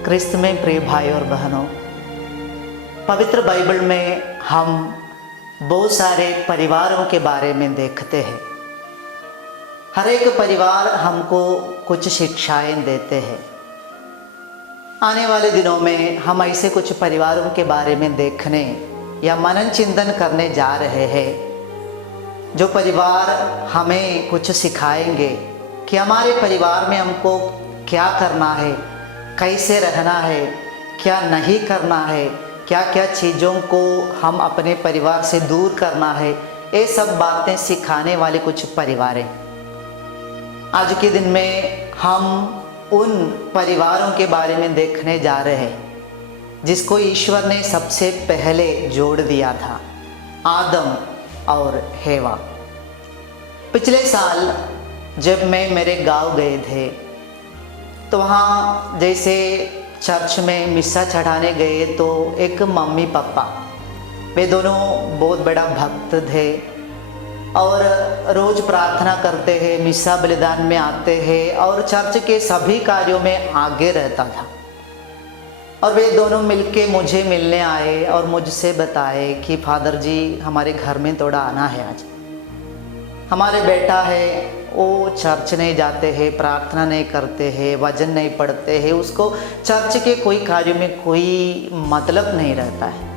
क्रिस्त में प्रिय भाई और बहनों, पवित्र बाइबल में हम बहुत सारे परिवारों के बारे में देखते हैं। हर एक परिवार हमको कुछ शिक्षाएं देते हैं। आने वाले दिनों में हम ऐसे कुछ परिवारों के बारे में देखने या मनन चिंतन करने जा रहे हैं, जो परिवार हमें कुछ सिखाएंगे कि हमारे परिवार में हमको क्या करना है, कैसे रहना है, क्या नहीं करना है, क्या क्या चीज़ों को हम अपने परिवार से दूर करना है। ये सब बातें सिखाने वाले कुछ परिवार हैं। आज के दिन में हम उन परिवारों के बारे में देखने जा रहे हैं जिसको ईश्वर ने सबसे पहले जोड़ दिया था, आदम और हेवा। पिछले साल जब मैं मेरे गांव गए थे तो वहाँ जैसे चर्च में मिस्सा चढ़ाने गए तो एक मम्मी पापा, वे दोनों बहुत बड़ा भक्त थे और रोज़ प्रार्थना करते हैं, मिस्सा बलिदान में आते हैं और चर्च के सभी कार्यों में आगे रहता था। और वे दोनों मिलके मुझे मिलने आए और मुझसे बताए कि फादर जी, हमारे घर में थोड़ा आना है आज। हमारे बेटा है, वो चर्च नहीं जाते हैं, प्रार्थना नहीं करते हैं, वचन नहीं पढ़ते हैं, उसको चर्च के कोई कार्य में कोई मतलब नहीं रहता है।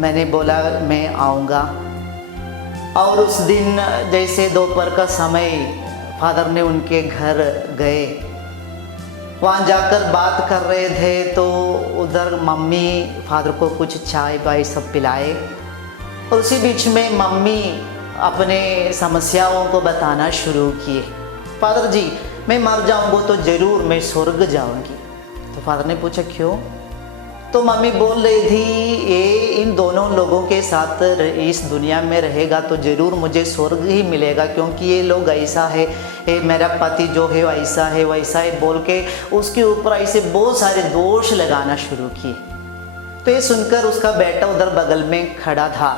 मैंने बोला मैं आऊँगा। और उस दिन जैसे दोपहर का समय फादर ने उनके घर गए, वहाँ जाकर बात कर रहे थे तो उधर मम्मी फादर को कुछ चाय वाय सब पिलाए और उसी बीच में मम्मी अपने समस्याओं को बताना शुरू किए। फादर जी, मैं मर जाऊंगा तो ज़रूर मैं स्वर्ग जाऊंगी। तो फादर ने पूछा क्यों? तो मम्मी बोल रही थी, ये इन दोनों लोगों के साथ इस दुनिया में रहेगा तो ज़रूर मुझे स्वर्ग ही मिलेगा, क्योंकि ये लोग ऐसा है, ये मेरा पति जो है ऐसा है वैसा है बोल के उसके ऊपर ऐसे बहुत सारे दोष लगाना शुरू किए। तो ये सुनकर उसका बेटा उधर बगल में खड़ा था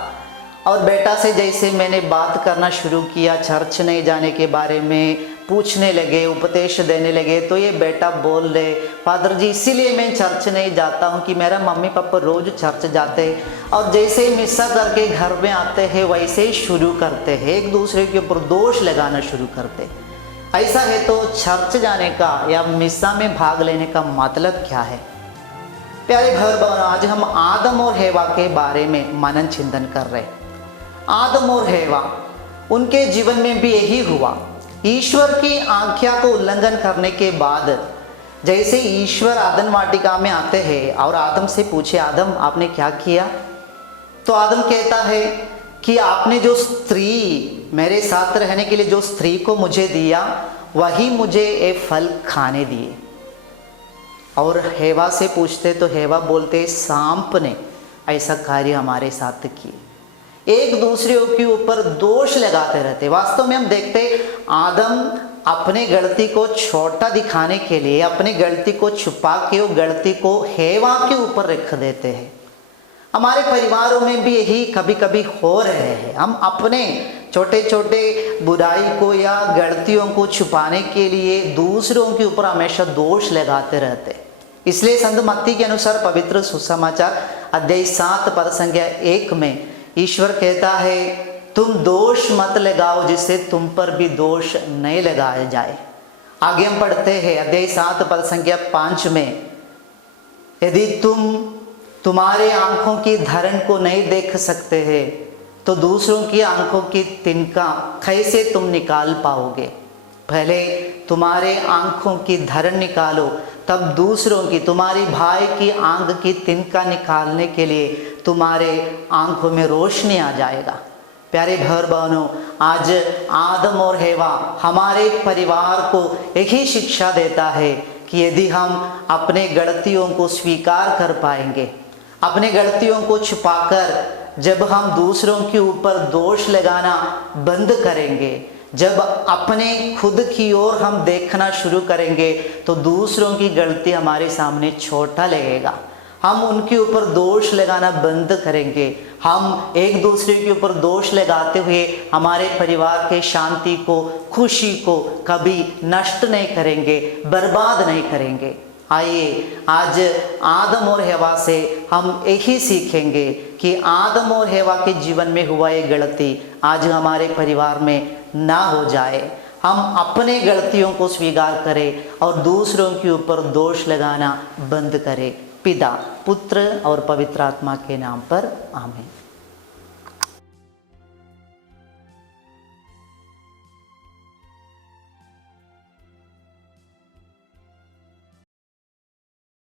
और बेटा से जैसे मैंने बात करना शुरू किया, चर्च नहीं जाने के बारे में पूछने लगे, उपदेश देने लगे, तो ये बेटा बोल रहे, फादर जी इसीलिए मैं चर्च नहीं जाता हूँ कि मेरा मम्मी पापा रोज़ चर्च जाते हैं और जैसे ही मिस्सा करके घर में आते हैं वैसे ही शुरू करते हैं, एक दूसरे के ऊपर दोष लगाना शुरू करते हैं। ऐसा है तो चर्च जाने का या मिस्सा में भाग लेने का मतलब क्या है? प्यारे भाई बहनों, आज हम आदम और हेवा के बारे में मनन चिंतन कर रहे हैं। आदम और हेवा, उनके जीवन में भी यही हुआ। ईश्वर की आज्ञा को उल्लंघन करने के बाद जैसे ईश्वर आदम वाटिका में आते हैं और आदम से पूछे, आदम आपने क्या किया? तो आदम कहता है कि आपने जो स्त्री, मेरे साथ रहने के लिए जो स्त्री को मुझे दिया, वही मुझे ये फल खाने दिए। और हेवा से पूछते तो हेवा बोलते, सांप ने ऐसा कार्य हमारे साथ किए। एक दूसरे के ऊपर दोष लगाते रहते। वास्तव में हम देखते आदम अपने गलती को छोटा दिखाने के लिए अपनी गलती को छुपा के वो गलती को हेवा के ऊपर रख देते हैं। हमारे परिवारों में भी यही कभी कभी हो रहे हैं। हम अपने छोटे छोटे बुराई को या गलतियों को छुपाने के लिए दूसरों के ऊपर हमेशा दोष लगाते रहते हैं। इसलिए संत मत्ती के अनुसार पवित्र सुसमाचार अध्याय 7 पद संख्या 1 में ईश्वर कहता है, तुम दोष मत लगाओ जिससे तुम पर भी दोष नहीं लगाया जाए। आगे हम पढ़ते हैं अध्याय 7 पद संख्या 5 में, यदि तुम तुम्हारे आंखों की धरण को नहीं देख सकते हैं तो दूसरों की आंखों की तिनका कैसे तुम निकाल पाओगे? पहले तुम्हारे आंखों की धरण निकालो, तब दूसरों की, तुम्हारी भाई की आंख की तिनका निकालने के लिए तुम्हारे आंखों में रोशनी आ जाएगा। प्यारे भाई बहनों, आज आदम और हेवा हमारे परिवार को एक ही शिक्षा देता है कि यदि हम अपने गलतियों को स्वीकार कर पाएंगे, अपने गलतियों को छुपाकर जब हम दूसरों के ऊपर दोष लगाना बंद करेंगे, जब अपने खुद की ओर हम देखना शुरू करेंगे तो दूसरों की गलती हमारे सामने छोटा लगेगा। हम उनके ऊपर दोष लगाना बंद करेंगे। हम एक दूसरे के ऊपर दोष लगाते हुए हमारे परिवार के शांति को, खुशी को कभी नष्ट नहीं करेंगे, बर्बाद नहीं करेंगे। आइए आज आदम और हवा से हम यही सीखेंगे कि आदम और हवा के जीवन में हुआ ये गलती आज हमारे परिवार में ना हो जाए। हम अपने गलतियों को स्वीकार करें और दूसरों के ऊपर दोष लगाना बंद करें। पिता, पुत्र और पवित्र आत्मा के नाम पर आमीन।